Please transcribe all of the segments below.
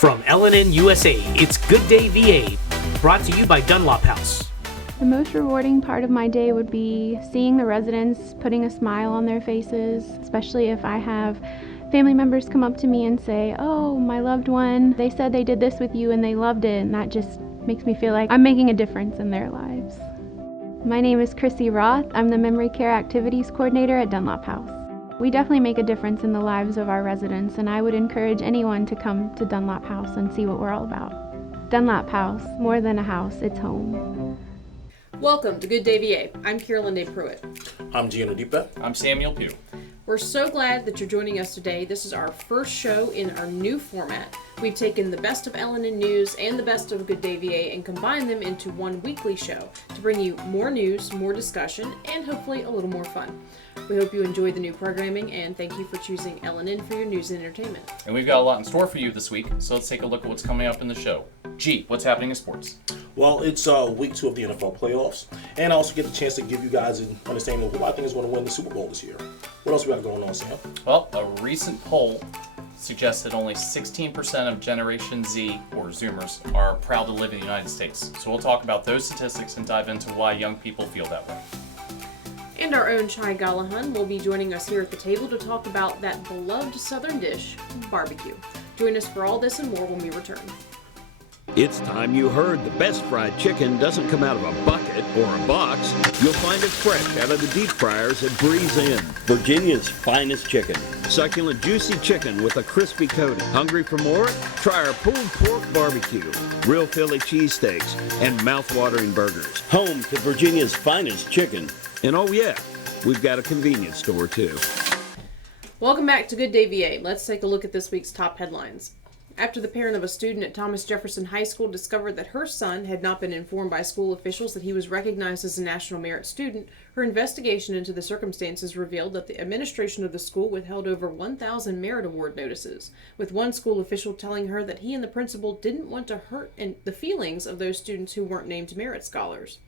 From LNN USA, it's Good Day VA, brought to you by Dunlop House. The most rewarding part of my day would be seeing the residents putting a smile on their faces, especially if I have family members come up to me and say, "Oh, my loved one, they said they did this with you and they loved it," and that just makes me feel like I'm making a difference in their lives. My name is Chrissy Roth. I'm the Memory Care Activities Coordinator at Dunlop House. We definitely make a difference in the lives of our residents, and I would encourage anyone to come to Dunlop House and see what we're all about. Dunlop House, more than a house, it's home. Welcome to Good Day VA. I'm Carolyn Day Pruitt. I'm Gdva. I'm Samuel Pugh. We're so glad that you're joining us today. This is our first show in our new format. We've taken the best of LNN News and the best of Good Day VA and combined them into one weekly show to bring you more news, more discussion, and hopefully a little more fun. We hope you enjoy the new programming, and thank you for choosing LNN for your news and entertainment. And we've got a lot in store for you this week, so let's take a look at what's coming up in the show. G, what's happening in sports? Well, it's week 2 of the NFL playoffs, and I also get the chance to give you guys an understanding of who I think is going to win the Super Bowl this year. What else we got going on, Sam? Well, a recent poll suggests that only 16% of Generation Z, or Zoomers, are proud to live in the United States. So we'll talk about those statistics and dive into why young people feel that way. And our own Chai Gallahan will be joining us here at the table to talk about that beloved Southern dish, barbecue. Join us for all this and more when we return. It's time you heard the best fried chicken doesn't come out of a bucket or a box. You'll find it fresh out of the deep fryers at Breeze Inn. Virginia's finest chicken. Succulent, juicy chicken with a crispy coating. Hungry for more? Try our pulled pork barbecue, real Philly cheesesteaks, and mouth-watering burgers. Home to Virginia's finest chicken. And oh yeah, we've got a convenience store too. Welcome back to Good Day VA. Let's take a look at this week's top headlines. After the parent of a student at Thomas Jefferson High School discovered that her son had not been informed by school officials that he was recognized as a National Merit Student, her investigation into the circumstances revealed that the administration of the school withheld over 1,000 merit award notices, with one school official telling her that he and the principal didn't want to hurt the feelings of those students who weren't named merit scholars.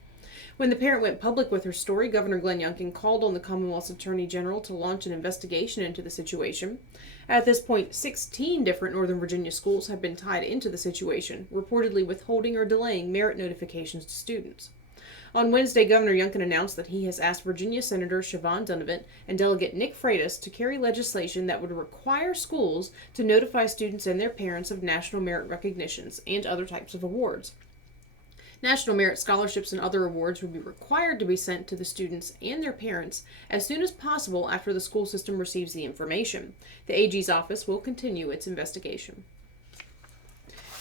When the parent went public with her story, Governor Glenn Youngkin called on the Commonwealth's Attorney General to launch an investigation into the situation. At this point, 16 different Northern Virginia schools have been tied into the situation, reportedly withholding or delaying merit notifications to students. On Wednesday, Governor Youngkin announced that he has asked Virginia Senator Siobhan Dunavant and Delegate Nick Freitas to carry legislation that would require schools to notify students and their parents of national merit recognitions and other types of awards. National Merit Scholarships and other awards would be required to be sent to the students and their parents as soon as possible after the school system receives the information. The AG's office will continue its investigation.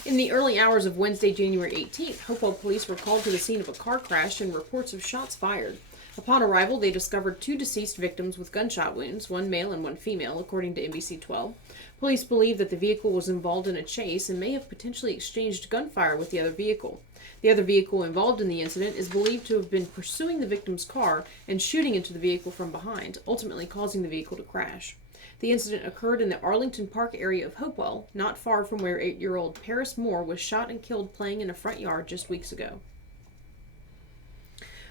In the early hours of Wednesday, January 18th, Hopewell police were called to the scene of a car crash and reports of shots fired. Upon arrival, they discovered 2 deceased victims with gunshot wounds, one male and one female, according to NBC 12. Police believe that the vehicle was involved in a chase and may have potentially exchanged gunfire with the other vehicle. The other vehicle involved in the incident is believed to have been pursuing the victim's car and shooting into the vehicle from behind, ultimately causing the vehicle to crash. The incident occurred in the Arlington Park area of Hopewell, not far from where 8-year-old Paris Moore was shot and killed playing in a front yard just weeks ago.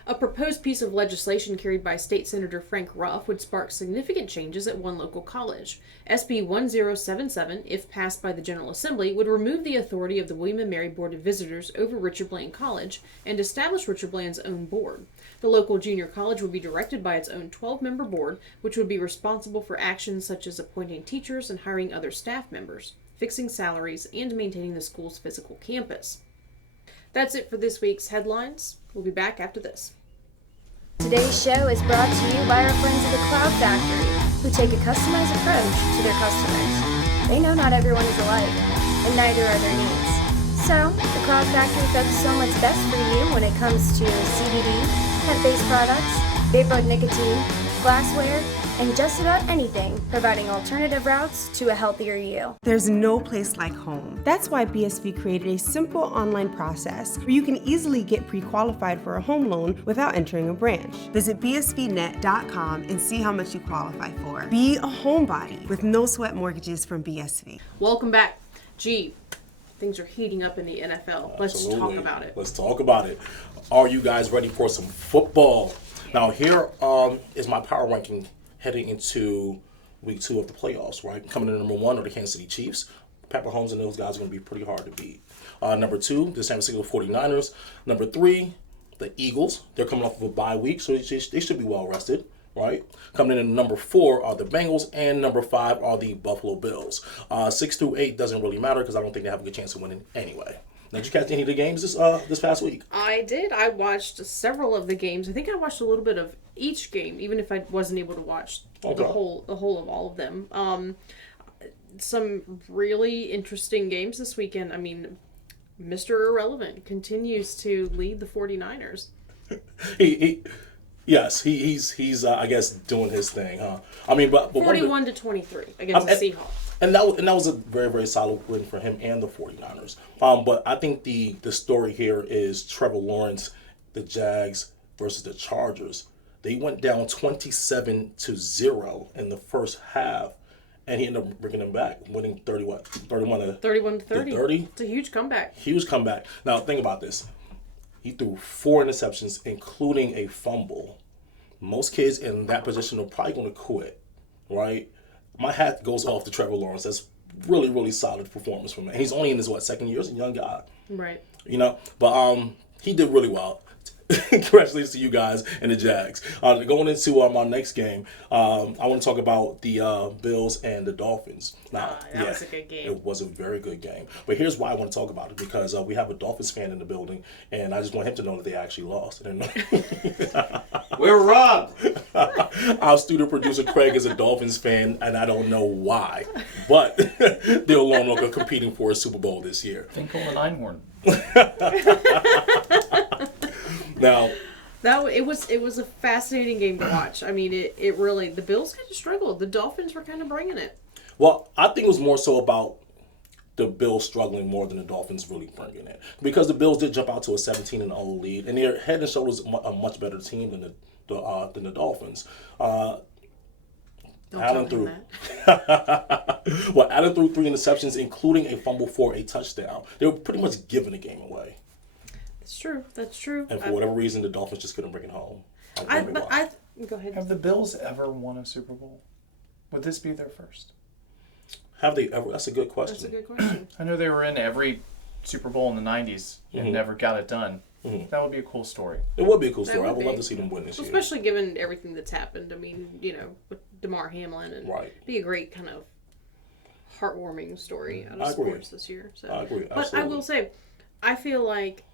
A proposed piece of legislation carried by State Senator Frank Ruff would spark significant changes at one local college. SB 1077, if passed by the General Assembly, would remove the authority of the William & Mary Board of Visitors over Richard Blaine College and establish Richard Blaine's own board. The local junior college would be directed by its own 12-member board, which would be responsible for actions such as appointing teachers and hiring other staff members, fixing salaries, and maintaining the school's physical campus. That's it for this week's headlines. We'll be back after this. Today's show is brought to you by our friends at the Cloud Factory, who take a customized approach to their customers. They know not everyone is alike, and neither are their needs. So, the Cloud Factory focuses on what's best for you when it comes to CBD, plant-based products, vape nicotine, glassware, and just about anything, providing alternative routes to a healthier you. There's no place like home. That's why BSV created a simple online process where you can easily get pre-qualified for a home loan without entering a branch. Visit bsvnet.com and see how much you qualify for. Be a homebody with no sweat mortgages from BSV. Welcome back. Gee, things are heating up in the NFL. Let's talk about it. Let's talk about it. Are you guys ready for some football? Now, here is my power ranking heading into week 2 of the playoffs, right? Coming in number 1 are the Kansas City Chiefs. Pepper Holmes and those guys are going to be pretty hard to beat. Number 2, the San Francisco 49ers. Number 3, the Eagles. They're coming off of a bye week, so they should be well rested, right? Coming in at number 4 are the Bengals, and number 5 are the Buffalo Bills. 6 through 8 doesn't really matter because I don't think they have a good chance of winning anyway. Now, did you catch any of the games this past week? I did. I watched several of the games. I think I watched a little bit of each game, even if I wasn't able to watch the whole of all of them. Some really interesting games this weekend. I mean, Mr. Irrelevant continues to lead the 49ers. He's I guess doing his thing, huh? I mean, but 41-23 against the Seahawks. And that was a very, very solid win for him and the 49ers. But I think the story here is Trevor Lawrence, the Jags versus the Chargers. They went down 27-0 in the first half, and he ended up bringing them back, winning 31-30. It's a huge comeback. Huge comeback. Now, think about this. He threw 4 interceptions, including a fumble. Most kids in that position are probably going to quit, right? My hat goes off to Trevor Lawrence. That's really, really solid performance from him. He's only in his, second year? He's a young guy. Right. But he did really well. Congratulations to you guys and the Jags. Going into our next game, I want to talk about the Bills and the Dolphins. Now, that was a good game. It was a very good game. But here's why I want to talk about it, because we have a Dolphins fan in the building, and I just want him to know that they actually lost. We're robbed. Our studio producer Craig is a Dolphins fan, and I don't know why, but they're no longer competing for a Super Bowl this year. Think on the Einhorn. Now, it was a fascinating game to watch. I mean, it really, the Bills kind of struggled. The Dolphins were kind of bringing it. Well, I think it was more so about the Bills struggling more than the Dolphins really bringing it, because the Bills did jump out to a 17-0 lead, and they're head and shoulders a much better team than the Dolphins. Don't Allen tell him threw Allen threw 3 interceptions, including a fumble for a touchdown. They were pretty much giving the game away. That's true. And for whatever reason, the Dolphins just couldn't bring it home. Go ahead. Have the Bills ever won a Super Bowl? Would this be their first? Have they ever? That's a good question. That's a good question. I know they were in every Super Bowl in the 90s and never got it done. Mm-hmm. That would be a cool story. It would be a cool story. I would love to see them win this year. Especially given everything that's happened. I mean, with DeMar Hamlin, and be a great kind of heartwarming story out of sports this year. So. I agree. But I will say, I feel like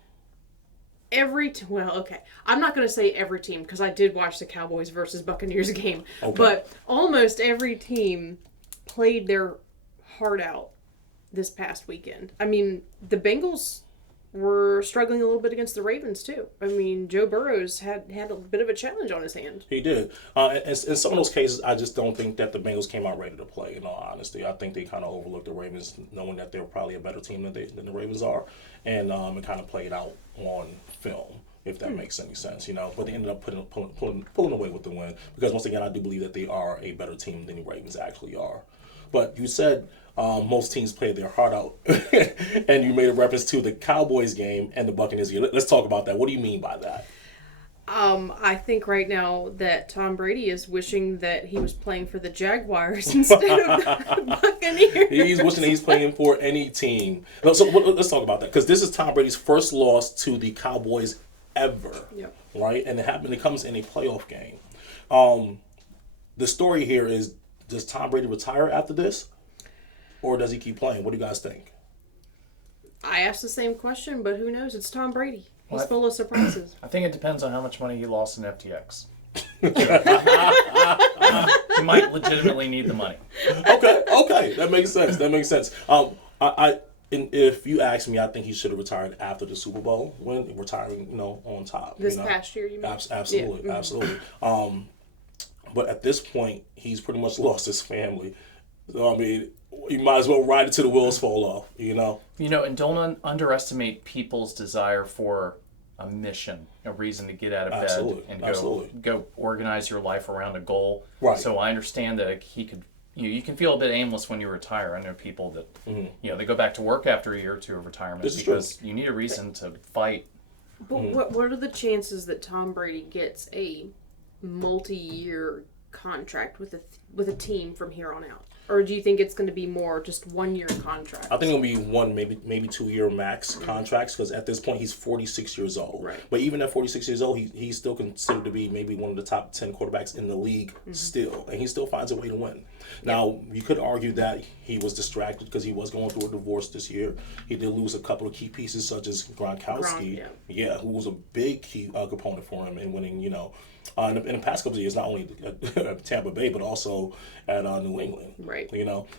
I'm not going to say every team, because I did watch the Cowboys versus Buccaneers game, but almost every team played their heart out this past weekend. I mean, the Bengals were struggling a little bit against the Ravens too. I mean, Joe Burrows had a bit of a challenge on his hand. He did. In some of those cases, I just don't think that the Bengals came out ready to play, in all honesty. I think they kind of overlooked the Ravens, knowing that they're probably a better team than the Ravens are, and it kind of played out on film, if that makes any sense, But they ended up pulling away with the win, because once again, I do believe that they are a better team than the Ravens actually are. But you said most teams played their heart out, and you made a reference to the Cowboys game and the Buccaneers game. Let's talk about that. What do you mean by that? I think right now that Tom Brady is wishing that he was playing for the Jaguars instead of the Buccaneers. He's wishing that he's playing for any team. So let's talk about that, because this is Tom Brady's first loss to the Cowboys ever, right? And it comes in a playoff game. The story here is, does Tom Brady retire after this, or does he keep playing? What do you guys think? I asked the same question, but who knows? It's Tom Brady. He's full of surprises. I think it depends on how much money he lost in FTX. He might legitimately need the money. Okay, that makes sense. If you ask me, I think he should have retired after the Super Bowl, retiring, on top. This past year, you mean? Absolutely, yeah. Absolutely. But at this point, he's pretty much lost his family. So, I mean, you might as well ride it till the wheels fall off, And don't underestimate people's desire for a mission, a reason to get out of bed and go organize your life around a goal. Right. So I understand that he could. You can feel a bit aimless when you retire. I know people that they go back to work after a year or two of retirement because you need a reason to fight. But what are the chances that Tom Brady gets a multi-year contract with a team from here on out? Or do you think it's going to be more just 1 year contract? I think it'll be one, maybe 2 year max contracts, because at this point he's 46 years old. Right. But even at 46 years old, he's still considered to be maybe one of the top 10 quarterbacks in the league still, and he still finds a way to win. Now, you could argue that he was distracted because he was going through a divorce this year. He did lose a couple of key pieces, such as Gronkowski, who was a big key component for him in winning, in the past couple of years, not only at Tampa Bay, but also at New England. Right.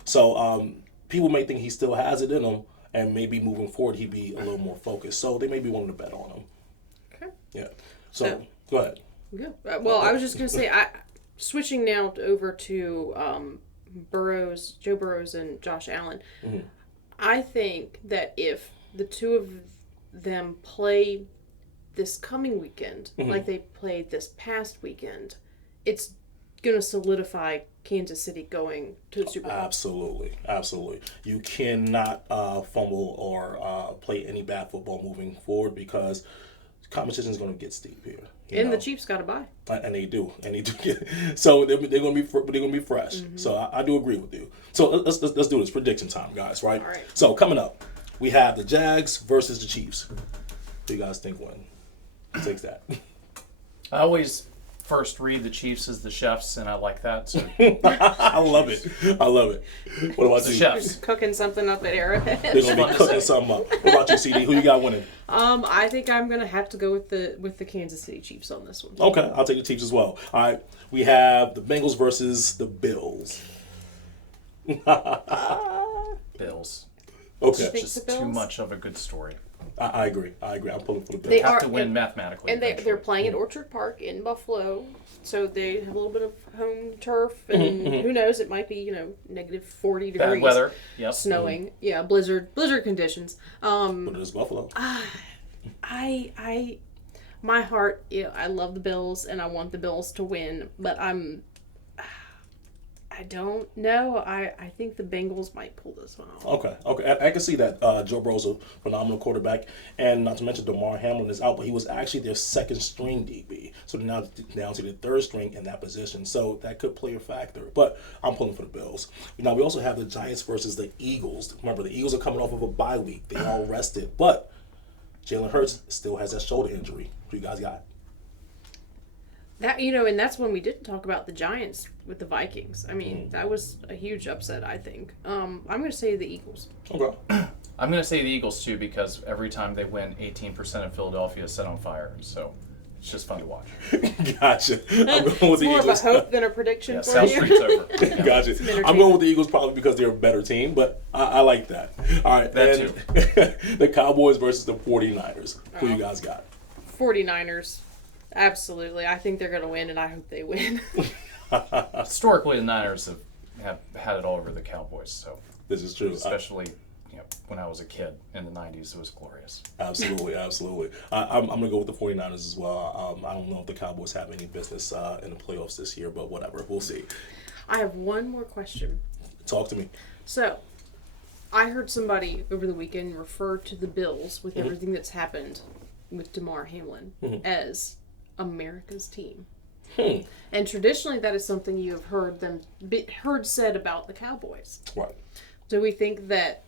So people may think he still has it in him, and maybe moving forward he'd be a little more focused. So they may be willing to bet on him. Okay. Yeah. So go ahead. Yeah. Well, I was just going to say, switching now over to Joe Burrows and Josh Allen. Mm-hmm. I think that if the two of them play this coming weekend, like they played this past weekend, it's going to solidify Kansas City going to the Super Bowl. Absolutely. You cannot fumble or play any bad football moving forward, because competition is going to get steep here. And the Chiefs got to buy. And they do. So they're going to be fresh. So I do agree with you. So let's do this. Prediction time, guys. Right. All right. So coming up, we have the Jags versus the Chiefs. Who do you guys think win? Who takes that? I always first read the Chiefs as the chefs, and I like that. So. I love it. What about the you? Chefs Cooking something up at Arrowhead. They're going to be cooking something up. What about you, CD? Who you got winning? I think I'm going to have to go with the Kansas City Chiefs on this one. Okay, I'll take the Chiefs as well. All right, we have the Bengals versus the Bills. Bills. Okay. Think Just the Bills? too much of a good story. I agree. I'm pulling for the Bills. They Have are- to win mathematically. And they're eventually. playing at Orchard Park in Buffalo, so they have a little bit of home turf, and who knows, it might be negative 40 degrees, Bad weather. Yep. snowing, blizzard conditions. But it is Buffalo. My heart, I love the Bills, and I want the Bills to win, but I don't know. I think the Bengals might pull this one off. Okay. I can see that. Joe Burrow's a phenomenal quarterback, and not to mention DeMar Hamlin is out, but he was actually their second string DB. So they're now down to the third string in that position. So that could play a factor. But I'm pulling for the Bills. Now we also have the Giants versus the Eagles. Remember, the Eagles are coming off of a bye week. They all rested, but Jalen Hurts still has that shoulder injury. Who you guys got? That and that's when we didn't talk about the Giants with the Vikings. I mean, that was a huge upset, I think. I'm going to say the Eagles. Okay. I'm going to say the Eagles too, because every time they win, 18% of Philadelphia is set on fire. So it's just fun to watch. Gotcha. I'm going with It's the more Eagles. of a hope than a prediction for South you. Street's over. Yeah. Gotcha. I'm going with the Eagles probably because they're a better team, but I like that. All right. That and the Cowboys versus the 49ers. Who you guys got? 49ers. Absolutely. I think they're going to win, and I hope they win. Historically, the Niners have had it all over the Cowboys. So This is true. especially when I was a kid in the 90s, it was glorious. Absolutely. I'm going to go with the 49ers as well. I don't know if the Cowboys have any business in the playoffs this year, but whatever. We'll see. I have one more question. Talk to me. So, I heard somebody over the weekend refer to the Bills with everything that's happened with DeMar Hamlin as America's team. And traditionally, that is something you have heard said about the Cowboys. Right. Do we think that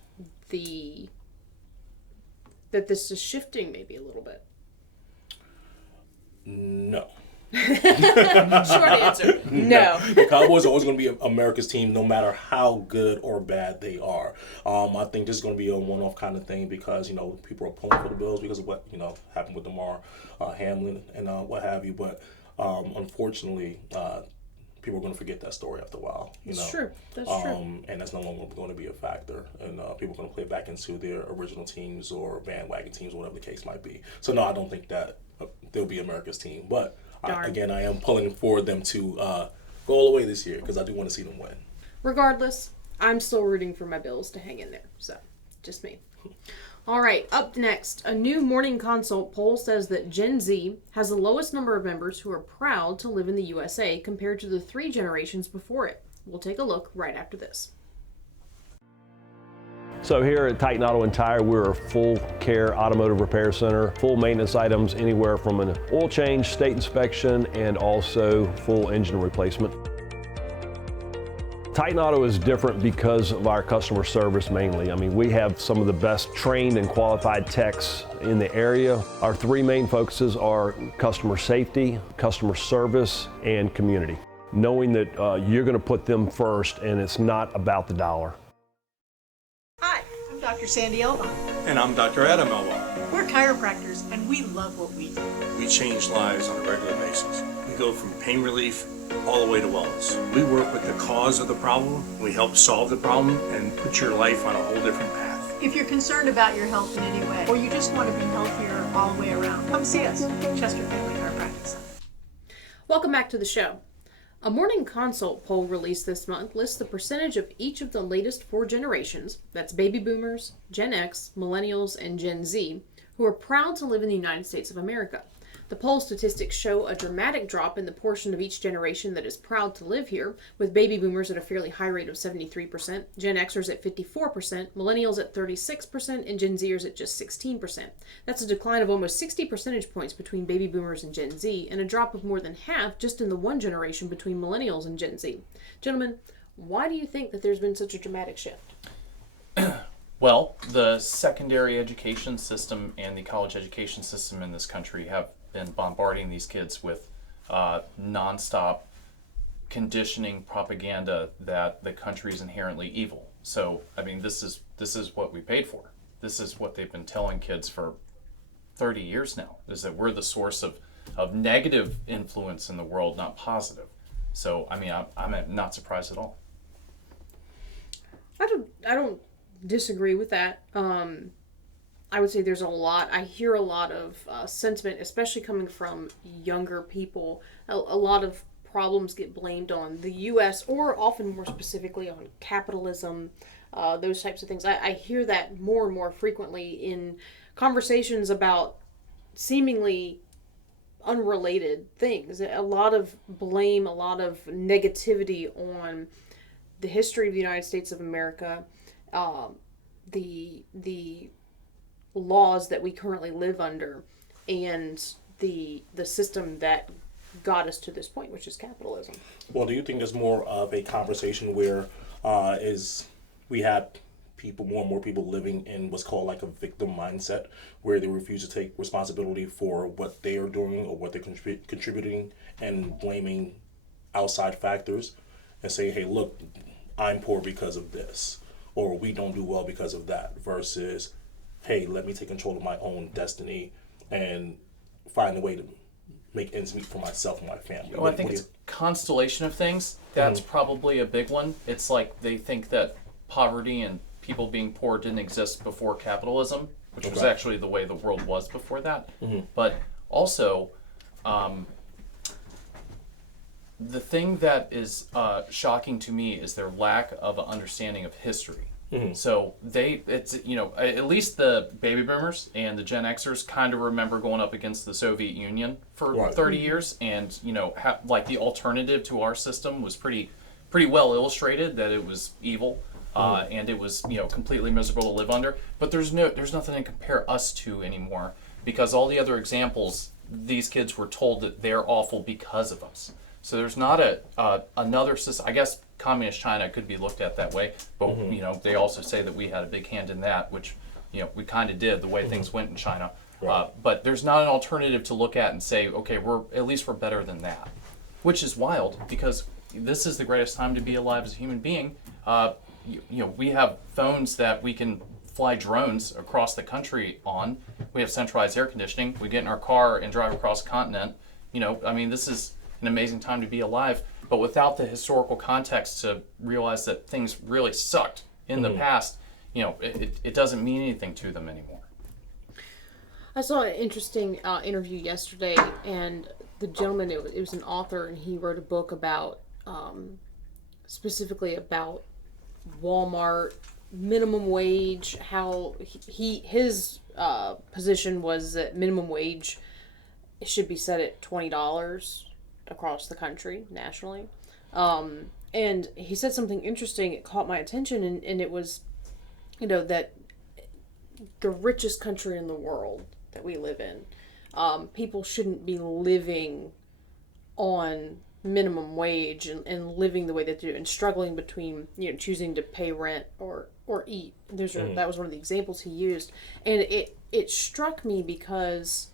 that this is shifting maybe a little bit? No. Short answer, no. The Cowboys are always going to be America's team no matter how good or bad they are. I think this is going to be a one-off kind of thing because, people are pulling for the Bills because of what, happened with DeMar Hamlin and what have you. But unfortunately, people are going to forget that story after a while. That's true. That's true. And that's no longer going to be a factor. And people are going to play back into their original teams or bandwagon teams, whatever the case might be. So, no, I don't think that they'll be America's team. But I am pulling for them to go all the way this year because I do want to see them win. Regardless, I'm still rooting for my Bills to hang in there. So, just me. All right, up next, a new Morning Consult poll says that Gen Z has the lowest number of members who are proud to live in the USA compared to the 3 generations before it. We'll take a look right after this. So here at Titan Auto and Tire, we're a full care automotive repair center, full maintenance items anywhere from an oil change, state inspection, and also full engine replacement. Titan Auto is different because of our customer service mainly. I mean, we have some of the best trained and qualified techs in the area. Our three main focuses are customer safety, customer service, and community. Knowing that you're going to put them first and it's not about the dollar. Hi, I'm Dr. Sandy Elba. And I'm Dr. Adam Elba. We're chiropractors and we love what we do. We change lives on a regular basis. We go from pain relief all the way to wellness. We work with the cause of the problem, we help solve the problem, and put your life on a whole different path. If you're concerned about your health in any way, or you just want to be healthier all the way around, come see us at Chester Family Chiropractic Center. Welcome back to the show. A Morning Consult poll released this month lists the percentage of each of the latest four generations, that's baby boomers, Gen X, millennials, and Gen Z, who are proud to live in the United States of America. The poll statistics show a dramatic drop in the portion of each generation that is proud to live here, with baby boomers at a fairly high rate of 73%, Gen Xers at 54%, millennials at 36%, and Gen Zers at just 16%. That's a decline of almost 60 percentage points between baby boomers and Gen Z, and a drop of more than half just in the one generation between millennials and Gen Z. Gentlemen, why do you think that there's been such a dramatic shift? Well, the secondary education system and the college education system in this country have been bombarding these kids with nonstop conditioning propaganda that the country is inherently evil. So, I mean, this is what we paid for. This is what they've been telling kids for 30 years now, is that we're the source of negative influence in the world, not positive. So, I mean, I'm not surprised at all. I don't disagree with that. I would say there's a lot. I hear a lot of sentiment, especially coming from younger people. A lot of problems get blamed on the U.S. or often more specifically on capitalism, those types of things. I hear that more and more frequently in conversations about seemingly unrelated things. A lot of blame, a lot of negativity on the history of the United States of America, the laws that we currently live under, and the system that got us to this point, which is capitalism. Well, do you think there's more of a conversation where we have more and more people living in what's called like a victim mindset, where they refuse to take responsibility for what they are doing or what they're contributing, and blaming outside factors and say, hey, look, I'm poor because of this, or we don't do well because of that, versus, hey, let me take control of my own destiny and find a way to make ends meet for myself and my family. Well, I think it's a constellation of things. That's probably a big one. It's like they think that poverty and people being poor didn't exist before capitalism, which was actually the way the world was before that. But also, the thing that is shocking to me is their lack of an understanding of history. So at least the baby boomers and the Gen Xers kind of remember going up against the Soviet Union for 30 years, and like the alternative to our system was pretty well illustrated, that it was evil, and it was completely miserable to live under. But there's nothing to compare us to anymore, because all the other examples, these kids were told that they're awful because of us. So there's not another system. I guess communist China could be looked at that way, but they also say that we had a big hand in that, which we kind of did, the way things went in China. But there's not an alternative to look at and say, okay, we're better than that, which is wild, because this is the greatest time to be alive as a human being. We have phones that we can fly drones across the country on. We have centralized air conditioning. We get in our car and drive across the continent. This is an amazing time to be alive, but without the historical context to realize that things really sucked in the past, it doesn't mean anything to them anymore. I saw an interesting interview yesterday, and the gentleman, it was an author, and he wrote a book about, specifically about Walmart, minimum wage, how his position was that minimum wage should be set at $20 across the country, nationally. And he said something interesting, it caught my attention, and it was, that the richest country in the world that we live in, people shouldn't be living on minimum wage and living the way that they do and struggling between, choosing to pay rent or eat. That was one of the examples he used. And it struck me because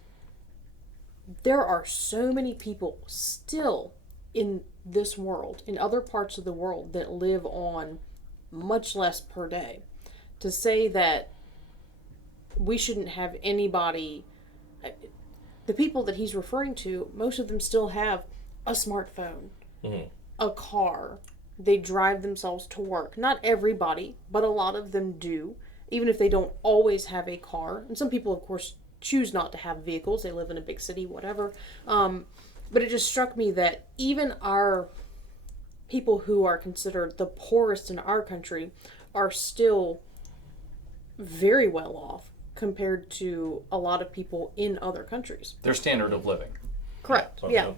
there are so many people still in this world, in other parts of the world, that live on much less per day. To say that we shouldn't have anybody, the people that he's referring to, most of them still have a smartphone, a car. They drive themselves to work. Not everybody, but a lot of them do, even if they don't always have a car. And some people, of course, choose not to have vehicles. They live in a big city, whatever. But it just struck me that even our people who are considered the poorest in our country are still very well off compared to a lot of people in other countries. Their standard of living. Correct. Yeah.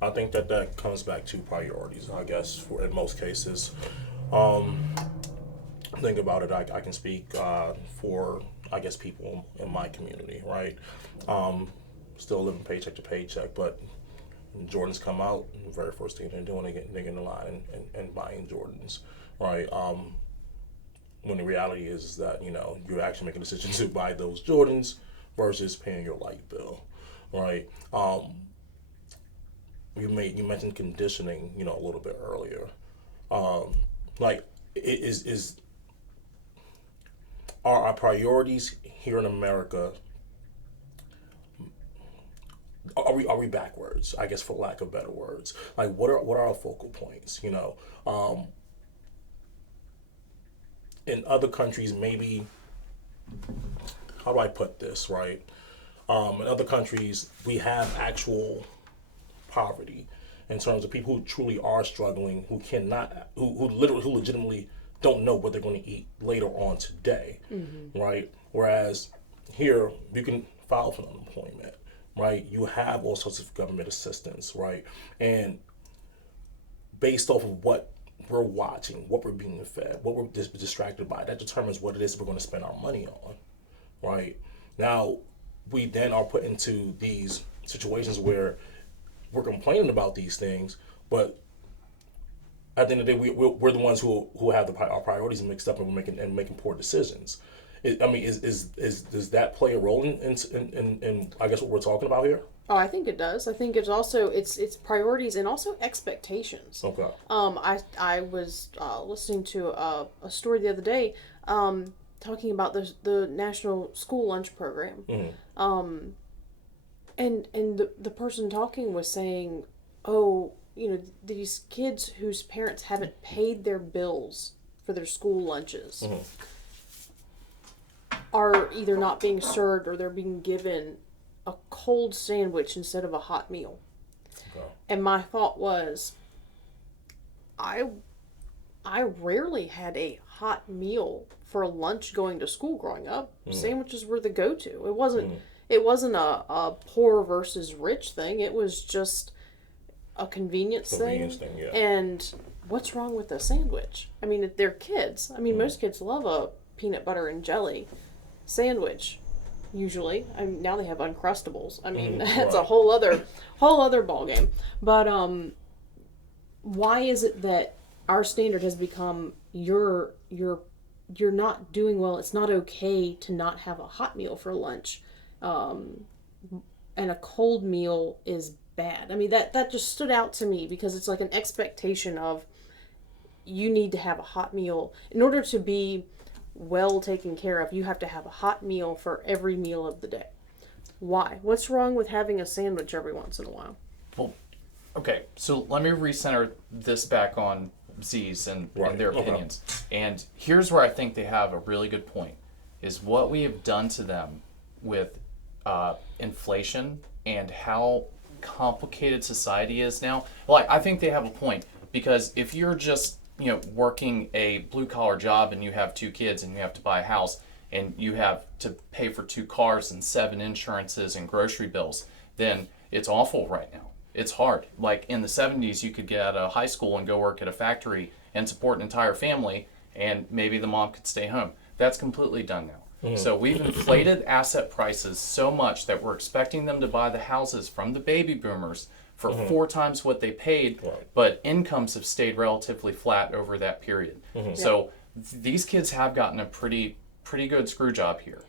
I think that comes back to priorities, I guess, in most cases. Think about it, I can speak for, I guess, people in my community, right? Still living paycheck to paycheck, but Jordans come out, the very first thing they're doing, they get in the line and buying Jordans, right? When the reality is that, you're actually making a decision to buy those Jordans versus paying your light bill, right? You mentioned conditioning, a little bit earlier. Are our priorities here in America, are we backwards, I guess, for lack of better words? Like, what are our focal points, in other countries, maybe, how do I put this, right? In other countries, we have actual poverty in terms of people who truly are struggling, who legitimately don't know what they're going to eat later on today, right? Whereas here, you can file for unemployment, right? You have all sorts of government assistance, right? And based off of what we're watching, what we're being fed, what we're distracted by, that determines what it is we're going to spend our money on, right? Now, we then are put into these situations where we're complaining about these things, but at the end of the day, we're the ones who have our priorities mixed up and we're making poor decisions. Does that play a role in I guess what we're talking about here? Oh, I think it does. I think it's also it's priorities and also expectations. Okay. I was listening to a story the other day, talking about the National School Lunch Program. And the person talking was saying, these kids whose parents haven't paid their bills for their school lunches are either not being served or they're being given a cold sandwich instead of a hot meal. Okay. And my thought was, I rarely had a hot meal for lunch going to school growing up. Sandwiches were the go-to. It wasn't a poor versus rich thing. It was just a convenience thing. Yeah. And what's wrong with a sandwich? I mean, they're kids. I mean, most kids love a peanut butter and jelly sandwich. Usually, now they have Uncrustables. I mean, that's a whole other ball game. But why is it that our standard has become you're not doing well? It's not okay to not have a hot meal for lunch, and a cold meal is bad. I mean, that just stood out to me because it's like an expectation of you need to have a hot meal in order to be well taken care of. You have to have a hot meal for every meal of the day. Why? What's wrong with having a sandwich every once in a while? Well, okay, so let me recenter this back on Z's and their opinions. And here's where I think they have a really good point, is what we have done to them with inflation and how complicated society is now. Well, I think they have a point, because if you're just working a blue-collar job and you have 2 kids and you have to buy a house and you have to pay for 2 cars and 7 insurances and grocery bills, then it's awful right now. It's hard. Like in the 70s, you could get out of high school and go work at a factory and support an entire family, and maybe the mom could stay home. That's completely done now. So we've inflated asset prices so much that we're expecting them to buy the houses from the baby boomers for 4 times what they paid, but incomes have stayed relatively flat over that period. So these kids have gotten a pretty good screw job here.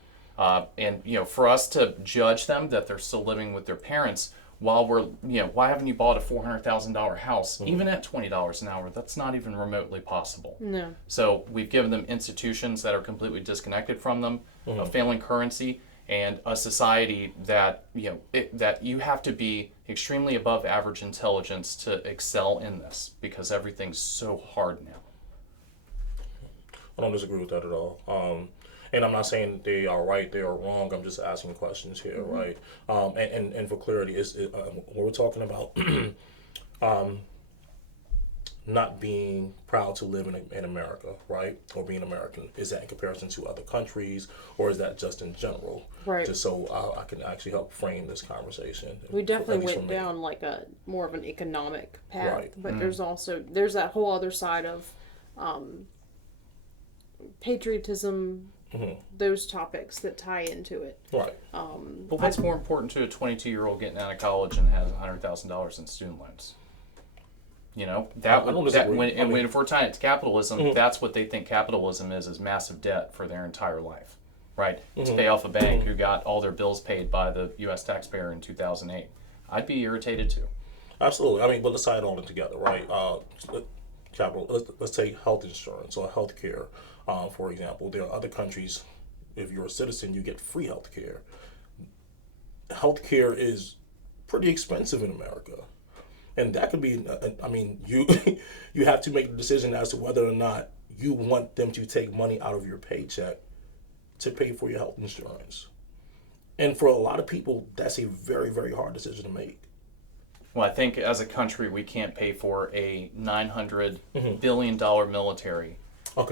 And for us to judge them that they're still living with their parents while we're, why haven't you bought a $400,000 house? Even at $20 an hour, that's not even remotely possible. No. So we've given them institutions that are completely disconnected from them, a failing currency, and a society that, that you have to be extremely above average intelligence to excel in this, because everything's so hard now. I don't disagree with that at all. And I'm not saying they are right, they are wrong. I'm just asking questions here, right? And for clarity, we're talking about not being proud to live in America, right? Or being American. Is that in comparison to other countries, or is that just in general? Right. Just so I can actually help frame this conversation. We definitely went down like a more of an economic path, Right. But there's that whole other side of patriotism, those topics that tie into it. Right. But what's more important to a 22-year-old getting out of college and has $100,000 in student loans? If we're tying it to capitalism, that's what they think capitalism is massive debt for their entire life, right? To pay off a bank who got all their bills paid by the U.S. taxpayer in 2008. I'd be irritated too. Absolutely. I mean, but let's tie it all in together, right? Let's take health insurance or health care, for example. There are other countries, if you're a citizen, you get free health care. Health care is pretty expensive in America. And that could be, you have to make the decision as to whether or not you want them to take money out of your paycheck to pay for your health insurance. And for a lot of people, that's a very, very hard decision to make. Well, I think as a country, we can't pay for a $900 billion military,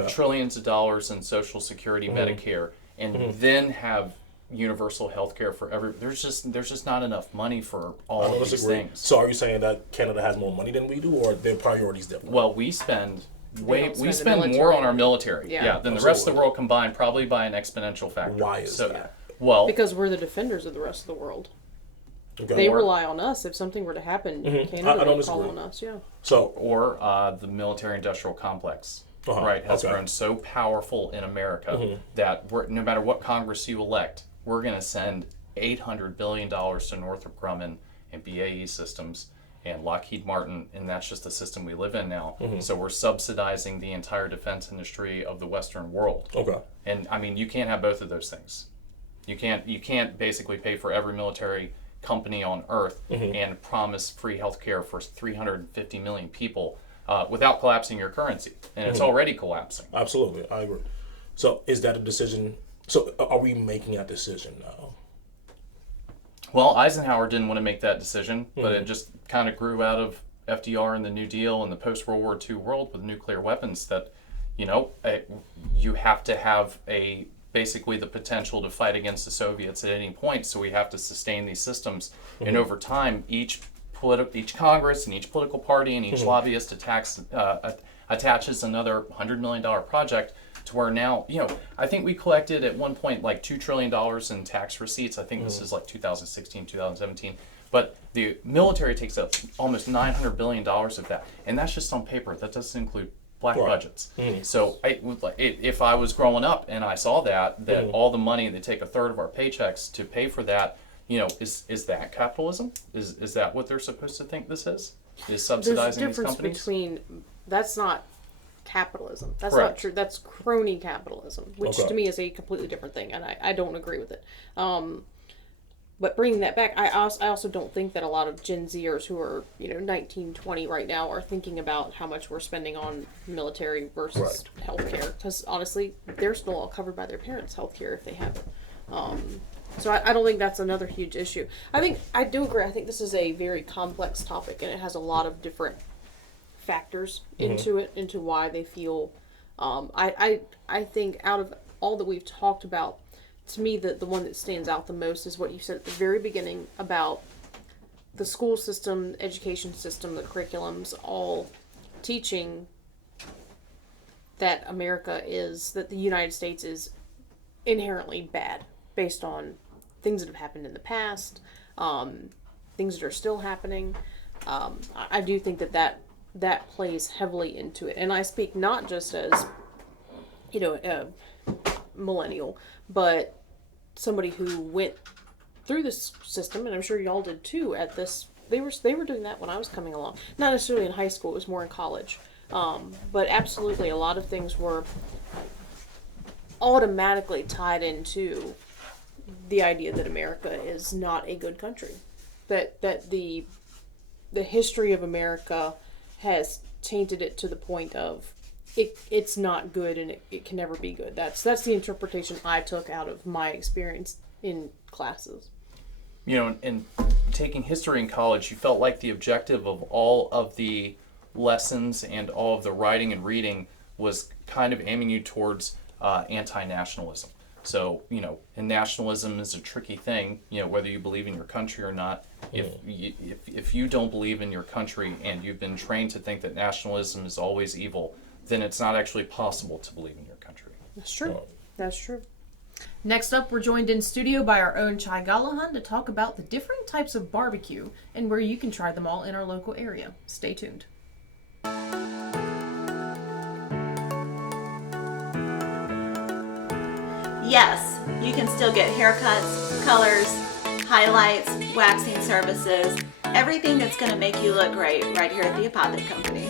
trillions of dollars in Social Security, Medicare, and then have universal health care for there's just not enough money for all of these things. So are you saying that Canada has more money than we do, or their priorities different? Well, we spend more on our military than the rest of the world combined, probably by an exponential factor. Why is that? Well, because we're the defenders of the rest of the world. Okay. They rely on us. If something were to happen, Canada would call on us. Yeah. So, or the military-industrial complex, right, has grown so powerful in America that no matter what Congress you elect, we're going to send $800 billion to Northrop Grumman and BAE Systems and Lockheed Martin, and that's just the system we live in now. So we're subsidizing the entire defense industry of the Western world. Okay. And I mean, you can't have both of those things. You can't basically pay for every military company on Earth and promise free health care for 350 million people without collapsing your currency. And it's already collapsing. Absolutely, I agree. So is that a decision? So are we making that decision now? Well, Eisenhower didn't want to make that decision, but it just kind of grew out of FDR and the New Deal and the post-World War II world with nuclear weapons that, you have to have basically the potential to fight against the Soviets at any point, so we have to sustain these systems. And over time, each Congress and each political party and each lobbyist attaches another $100 million project to where now, I think we collected at one point like $2 trillion in tax receipts. I think this is like 2016, 2017. But the military takes up almost $900 billion of that. And that's just on paper. That doesn't include black budgets. So if I was growing up and I saw that all the money, they take a third of our paychecks to pay for that, is that capitalism? Is that what they're supposed to think this is? Is subsidizing these companies? There's a difference between, that's not capitalism. That's not true. That's crony capitalism, which to me is a completely different thing, and I don't agree with it. But bringing that back, I also don't think that a lot of Gen Zers who are 19, 20 right now are thinking about how much we're spending on military versus healthcare, because honestly, they're still all covered by their parents' healthcare if they have it. So I don't think that's another huge issue. I do agree. I think this is a very complex topic, and it has a lot of different factors into it, into why they feel. I think out of all that we've talked about, to me, the one that stands out the most is what you said at the very beginning about the school system, education system, the curriculums, all teaching that that the United States is inherently bad based on things that have happened in the past, things that are still happening. I do think that plays heavily into it. And I speak not just as, a millennial, but somebody who went through this system, and I'm sure y'all did too at this. They were doing that when I was coming along. Not necessarily in high school, it was more in college. But absolutely, a lot of things were automatically tied into the idea that America is not a good country. That the history of America has tainted it to the point of it's not good and it can never be good. That's the interpretation I took out of my experience in classes. In taking history in college, you felt like the objective of all of the lessons and all of the writing and reading was kind of aiming you towards anti-nationalism. So, and nationalism is a tricky thing, whether you believe in your country or not. If you don't believe in your country and you've been trained to think that nationalism is always evil, then it's not actually possible to believe in your country. That's true. That's true. Next up, we're joined in studio by our own Chai Gallahan to talk about the different types of barbecue and where you can try them all in our local area. Stay tuned. Yes, you can still get haircuts, colors, highlights, waxing services, everything that's going to make you look great right here at the Apothic Company.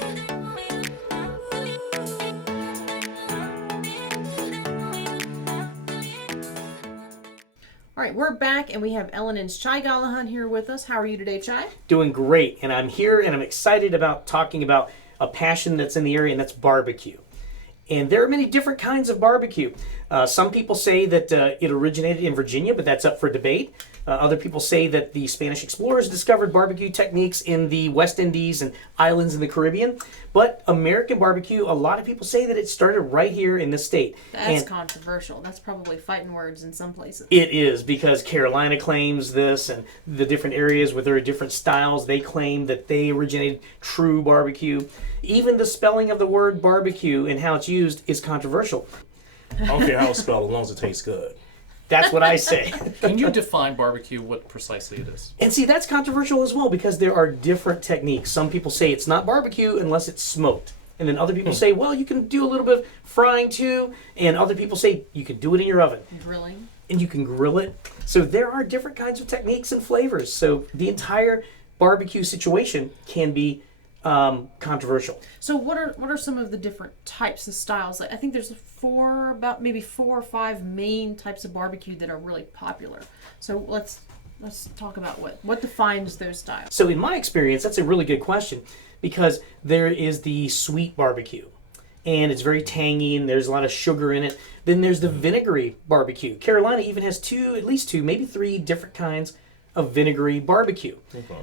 All right, we're back, and we have L&N's Chai Gallahan here with us. How are you today, Chai? Doing great, and I'm here, and I'm excited about talking about a passion that's in the area, and that's barbecue. And there are many different kinds of barbecue. Some people say that it originated in Virginia, but that's up for debate. Other people say that the Spanish explorers discovered barbecue techniques in the West Indies and islands in the Caribbean. But American barbecue, a lot of people say that it started right here in the state. That's controversial. That's probably fighting words in some places. It is, because Carolina claims this, and the different areas with their different styles, they claim that they originated true barbecue. Even the spelling of the word barbecue and how it's used is controversial. I don't care how it's spelled, as long as it tastes good. That's what I say. Can you define barbecue, what precisely it is? And see, that's controversial as well, because there are different techniques. Some people say it's not barbecue unless it's smoked. And then other people say, well, you can do a little bit of frying too. And other people say you can do it in your oven. Grilling. And you can grill it. So there are different kinds of techniques and flavors. So the entire barbecue situation can be controversial. So what are some of the different types of styles? I think there's maybe 4 or 5 main types of barbecue that are really popular. So let's talk about what defines those styles. So in my experience, that's a really good question, because there is the sweet barbecue, and it's very tangy and there's a lot of sugar in it. Then there's the vinegary barbecue. Carolina even has at least 2, maybe 3 different kinds of vinegary barbecue. Okay.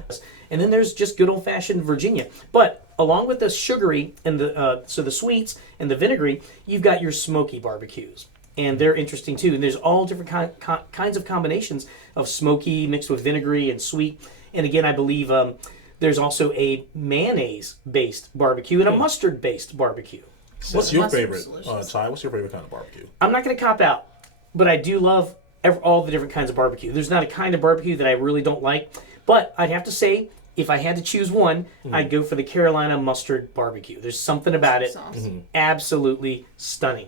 And then there's just good old-fashioned Virginia. But along with the sugary and the sweets and the vinegary, you've got your smoky barbecues. And they're interesting too. And there's all different kinds of combinations of smoky mixed with vinegary and sweet. And again, I believe there's also a mayonnaise-based barbecue and a mustard-based barbecue. What's your favorite, Chai? What's your favorite kind of barbecue? I'm not going to cop out, but I do love all the different kinds of barbecue. There's not a kind of barbecue that I really don't like, but I'd have to say, if I had to choose one, I'd go for the Carolina mustard barbecue. There's something about it, absolutely stunning.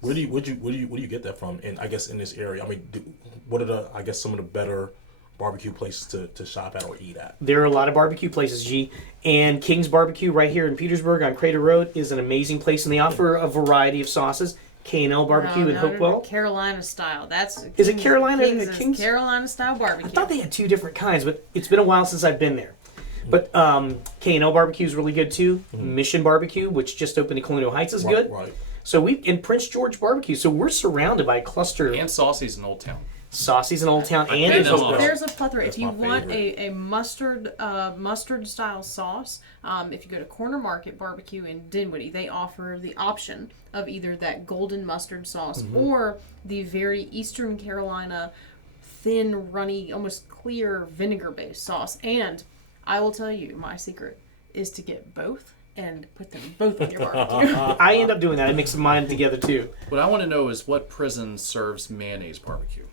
Where do you get that from? And I guess in this area, I mean, what are some of the better barbecue places to shop at or eat at? There are a lot of barbecue places, G. And King's Barbecue right here in Petersburg on Crater Road is an amazing place, and they offer a variety of sauces. K&L Barbecue in Hopewell. Carolina style. Is it Carolina? King's Carolina style barbecue. I thought they had 2 different kinds, but it's been a while since I've been there. But K&L Barbecue is really good too. Mission Barbecue, which just opened in Colonial Heights, is good. Right. So in Prince George Barbecue. So we're surrounded by a cluster. And Saucy's in Old Town. Saucy's in Old Town and in Hopewell. There's a plethora. If you want a mustard style sauce, if you go to Corner Market Barbecue in Dinwiddie, they offer the option of either that golden mustard sauce or the very Eastern Carolina thin, runny, almost clear vinegar-based sauce. And I will tell you, my secret is to get both and put them both on your barbecue. I end up doing that. I mix mine together too. What I want to know is what prison serves mayonnaise barbecue.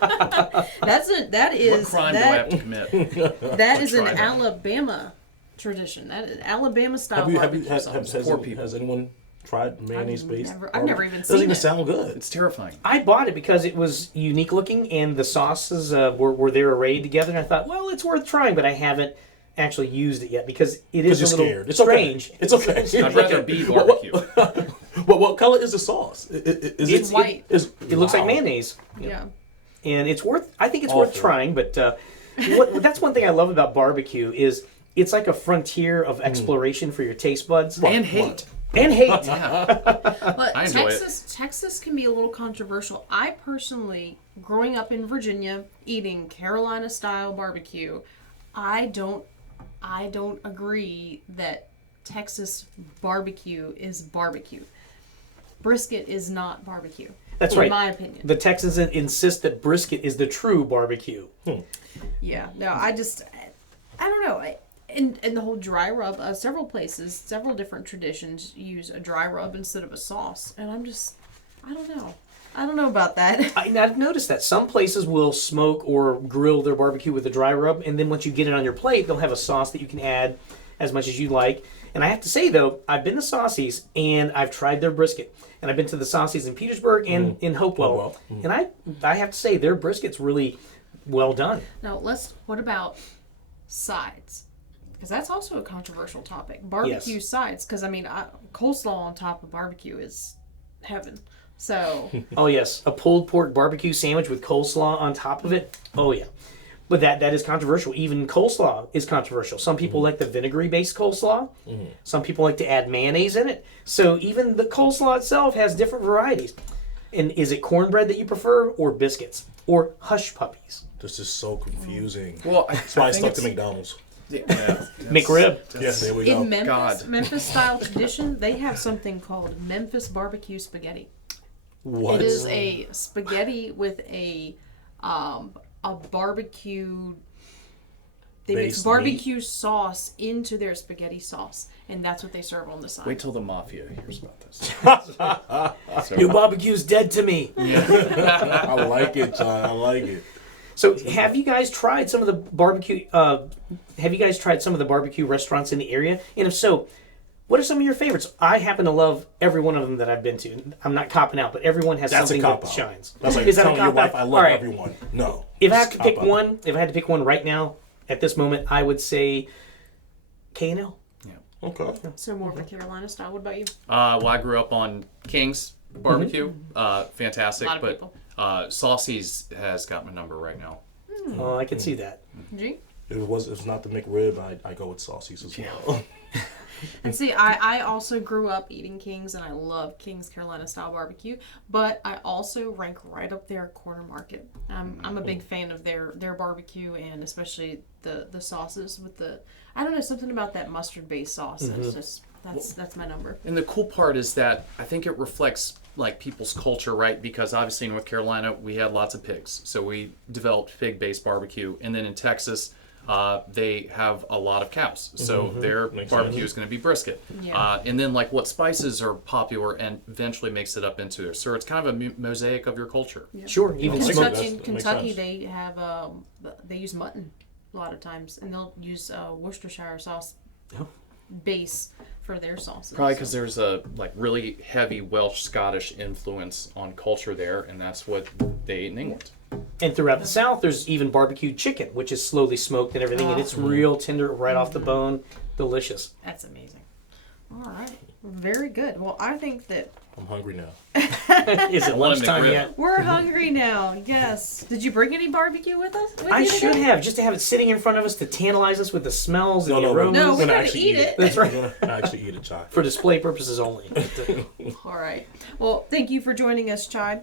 That is What crime do I have to commit? That is an Try that. Alabama tradition. That is Alabama style Has barbecue. anyone tried mayonnaise based? I've never even It seen doesn't even it. sound good. It's terrifying. I bought it because it was unique looking and the sauces were there arrayed together. And I thought, well, it's worth trying, but I haven't actually used it yet because it is Because a you're little scared. It's strange. okay. It's okay. I'd rather be barbecue. What color is the sauce? It's white. It looks like Wow. mayonnaise. Yeah. And it's worth. I think it's Awful. worth trying. But that's one thing I love about barbecue is it's like a frontier of exploration for your taste buds And hate. and hate. But I enjoy Texas can be a little controversial. I personally, growing up in Virginia, eating Carolina style barbecue, I don't agree that Texas barbecue is barbecue. Brisket is not barbecue. That's in right. my opinion. The Texans insist that brisket is the true barbecue. Yeah. No, I don't know. And the whole dry rub, several places, several different traditions use a dry rub instead of a sauce. And I don't know. I don't know about that. I've noticed that some places will smoke or grill their barbecue with a dry rub, and then once you get it on your plate, they'll have a sauce that you can add as much as you like. And I have to say, though, I've been to Saucy's, and I've tried their brisket. And I've been to the Saucy's in Petersburg and in Hopewell. And I have to say, their brisket's really well done. Now, what about sides? Because that's also a controversial topic. Barbecue sides. Because, coleslaw on top of barbecue is heaven. So. Oh, yes. A pulled pork barbecue sandwich with coleslaw on top of it. Oh, yeah. But that is controversial. Even coleslaw is controversial. Some people like the vinegary-based coleslaw. Some people like to add mayonnaise in it. So even the coleslaw itself has different varieties. And is it cornbread that you prefer, or biscuits, or hush puppies? This is so confusing. Well, that's why I think stuck to McDonald's. Yeah, McRib. Yes, there we go. In Memphis style tradition, they have something called Memphis barbecue spaghetti. What? It is a spaghetti with a barbecue. They mix Based barbecue sauce into their spaghetti sauce, and that's what they serve on the side. Wait till the mafia hears about this. Your barbecue's dead to me. I like it, John. I like it. So, have you guys tried some of the barbecue? Have you guys tried some of the barbecue restaurants in the area? And if so, what are some of your favorites? I happen to love every one of them that I've been to. I'm not copping out, but everyone has That's something a cop that out. shines. That's like Is that a telling your cop wife, out? I love All right. everyone. No. If I it's had to cop pick out. one, right now, at this moment, I would say K&L. Okay. So more of a Carolina style. What about you? Well, I grew up on King's barbecue. Fantastic. A lot of But people. Saucy's has got my number right now. Oh, I can see that. G? If it's not the McRib, I go with Saucy's as well. And see, I also grew up eating King's, and I love King's Carolina style barbecue. But I also rank right up there at Corner Market. I'm a big fan of their barbecue, and especially the sauces with the, I don't know, something about that mustard based sauce. It's just that's my number. And the cool part is that I think it reflects like people's culture, right? Because obviously in North Carolina we had lots of pigs, so we developed pig-based barbecue, and then in Texas they have a lot of cows, so their Makes barbecue sense. is going to be brisket. Yeah. And then like what spices are popular and eventually makes it up into there. So it's kind of a mosaic of your culture. Sure, even Kentucky- smoke. that In makes Kentucky, sense. they have they use mutton a lot of times, and they'll use Worcestershire sauce base for their sauces. Probably because there's a like really heavy Welsh Scottish influence on culture there, and that's what they ate in England. And throughout the South, there's even barbecued chicken, which is slowly smoked and everything, and it's real tender right off the bone. Delicious. That's amazing. All right, very good. Well, I think that I'm hungry now. Is it want a lunchtime McRib. yet? we're hungry now. Yes. Did you bring any barbecue with us? With I you should today? have, just to have it sitting in front of us to tantalize us with the smells and the No, aromas. No, we we're gonna gotta actually eat it. That's right. We're gonna actually eat it, Chai. For display purposes only. All right. Well, thank you for joining us, Chai.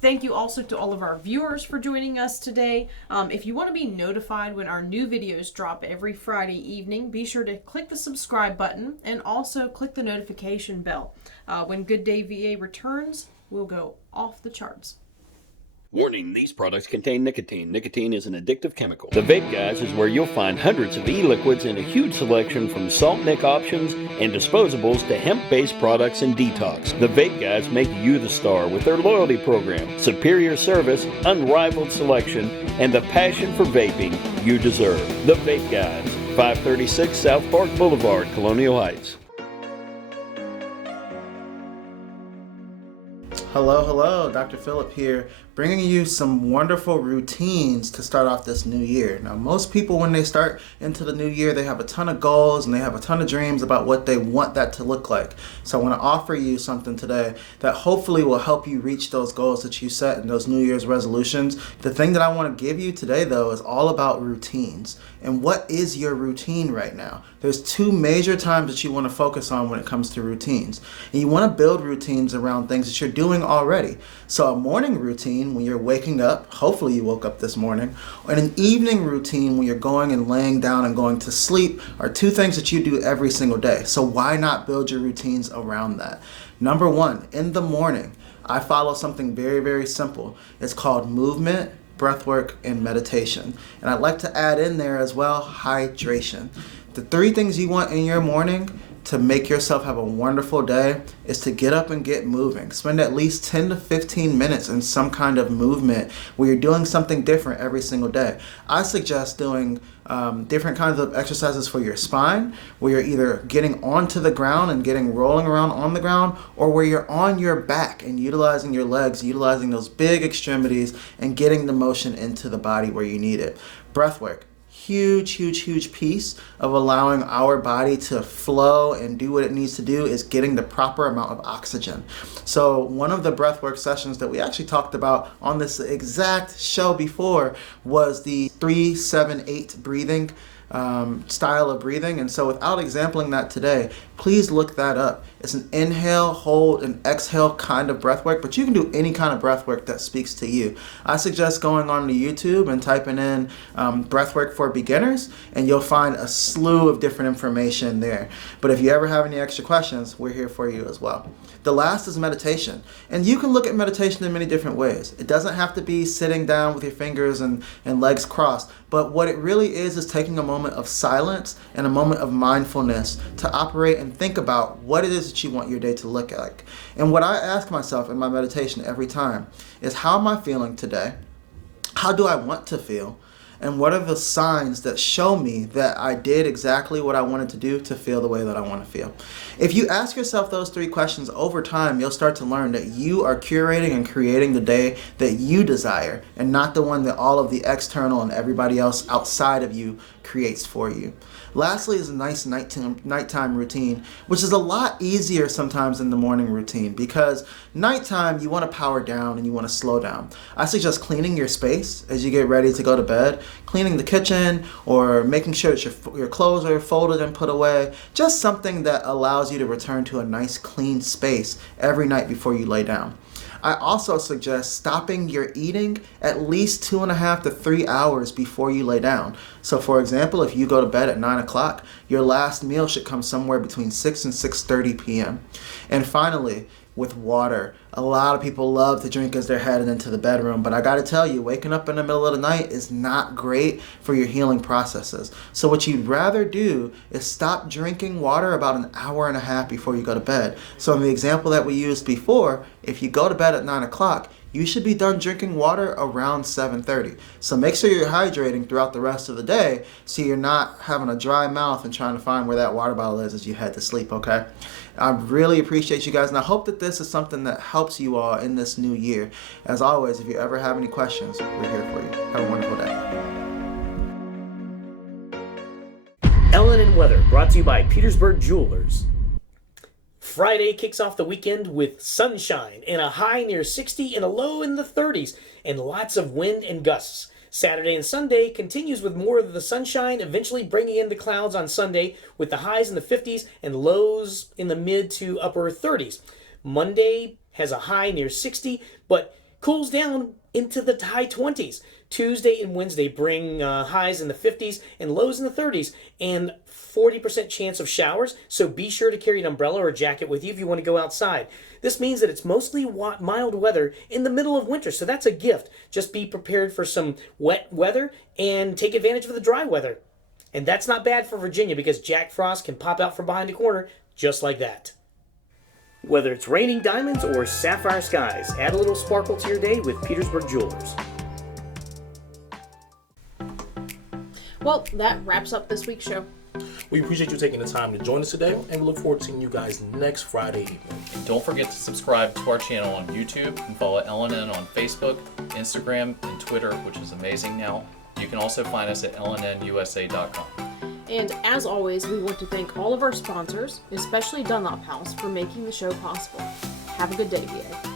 Thank you also to all of our viewers for joining us today. If you want to be notified when our new videos drop every Friday evening, be sure to click the subscribe button and also click the notification bell. When Good Day VA returns, we'll go off the charts. Warning, these products contain nicotine. Nicotine is an addictive chemical. The Vape Guys is where you'll find hundreds of e-liquids and a huge selection from salt nic options and disposables to hemp-based products and detox. The Vape Guys make you the star with their loyalty program, superior service, unrivaled selection, and the passion for vaping you deserve. The Vape Guys, 536 South Park Boulevard, Colonial Heights. Hello, Dr. Phillip here, bringing you some wonderful routines to start off this new year. Now, most people, when they start into the new year, they have a ton of goals and they have a ton of dreams about what they want that to look like. So I want to offer you something today that hopefully will help you reach those goals that you set in those New Year's resolutions. The thing that I want to give you today, though, is all about routines. And what is your routine right now? There's two major times that you want to focus on when it comes to routines. And you want to build routines around things that you're doing already. So a morning routine when you're waking up, hopefully you woke up this morning, and an evening routine when you're going and laying down and going to sleep are two things that you do every single day. So why not build your routines around that? Number one, in the morning, I follow something very, very simple. It's called movement, breathwork, and meditation. And I'd like to add in there as well, hydration. The three things you want in your morning to make yourself have a wonderful day is to get up and get moving. Spend at least 10 to 15 minutes in some kind of movement where you're doing something different every single day. I suggest doing different kinds of exercises for your spine, where you're either getting onto the ground and getting rolling around on the ground, or where you're on your back and utilizing your legs, utilizing those big extremities and getting the motion into the body where you need it. Breath work. Huge piece of allowing our body to flow and do what it needs to do is getting the proper amount of oxygen. So one of the breathwork sessions that we actually talked about on this exact show before was the 3-7-8 breathing style of breathing. And so without exempling that today, please look that up. It's an inhale, hold, and exhale kind of breath work, but you can do any kind of breath work that speaks to you. I suggest going on to YouTube and typing in breath work for beginners, and you'll find a slew of different information there. But if you ever have any extra questions, we're here for you as well. The last is meditation. And you can look at meditation in many different ways. It doesn't have to be sitting down with your fingers and legs crossed, but what it really is taking a moment of silence and a moment of mindfulness to operate and think about what it is that you want your day to look like. And what I ask myself in my meditation every time is, how am I feeling today? How do I want to feel? And what are the signs that show me that I did exactly what I wanted to do to feel the way that I want to feel? If you ask yourself those three questions over time, you'll start to learn that you are curating and creating the day that you desire, and not the one that all of the external and everybody else outside of you creates for you. Lastly is a nice nighttime routine, which is a lot easier sometimes than the morning routine, because nighttime you want to power down and you want to slow down. I suggest cleaning your space as you get ready to go to bed, cleaning the kitchen, or making sure that your clothes are folded and put away. Just something that allows you to return to a nice clean space every night before you lay down. I also suggest stopping your eating at least 2.5 to 3 hours before you lay down. So for example, if you go to bed at 9 o'clock, your last meal should come somewhere between 6 and 6:30 p.m. And finally, with water. A lot of people love to drink as they're headed into the bedroom, but I gotta tell you, waking up in the middle of the night is not great for your healing processes. So what you'd rather do is stop drinking water about 1.5 hours before you go to bed. So in the example that we used before, if you go to bed at 9 o'clock, you should be done drinking water around 7:30. So make sure you're hydrating throughout the rest of the day so you're not having a dry mouth and trying to find where that water bottle is as you head to sleep, okay? I really appreciate you guys, and I hope that this is something that helps you all in this new year. As always, if you ever have any questions, we're here for you. Have a wonderful day. Ellen and Weather, brought to you by Petersburg Jewelers. Friday kicks off the weekend with sunshine and a high near 60 and a low in the 30s and lots of wind and gusts. Saturday and Sunday continues with more of the sunshine, eventually bringing in the clouds on Sunday with the highs in the 50s and lows in the mid to upper 30s. Monday has a high near 60, but cools down into the high 20s. Tuesday and Wednesday bring highs in the 50s and lows in the 30s and 40% chance of showers, so be sure to carry an umbrella or a jacket with you if you want to go outside. This means that it's mostly mild weather in the middle of winter, so that's a gift. Just be prepared for some wet weather and take advantage of the dry weather. And that's not bad for Virginia because Jack Frost can pop out from behind a corner just like that. Whether it's raining diamonds or sapphire skies, add a little sparkle to your day with Petersburg Jewelers. Well, that wraps up this week's show. We appreciate you taking the time to join us today, and we look forward to seeing you guys next Friday evening. And don't forget to subscribe to our channel on YouTube and follow LNN on Facebook, Instagram, and Twitter, which is amazing now. You can also find us at lnnusa.com. And as always, we want to thank all of our sponsors, especially Dunlop House, for making the show possible. Have a good day, VA.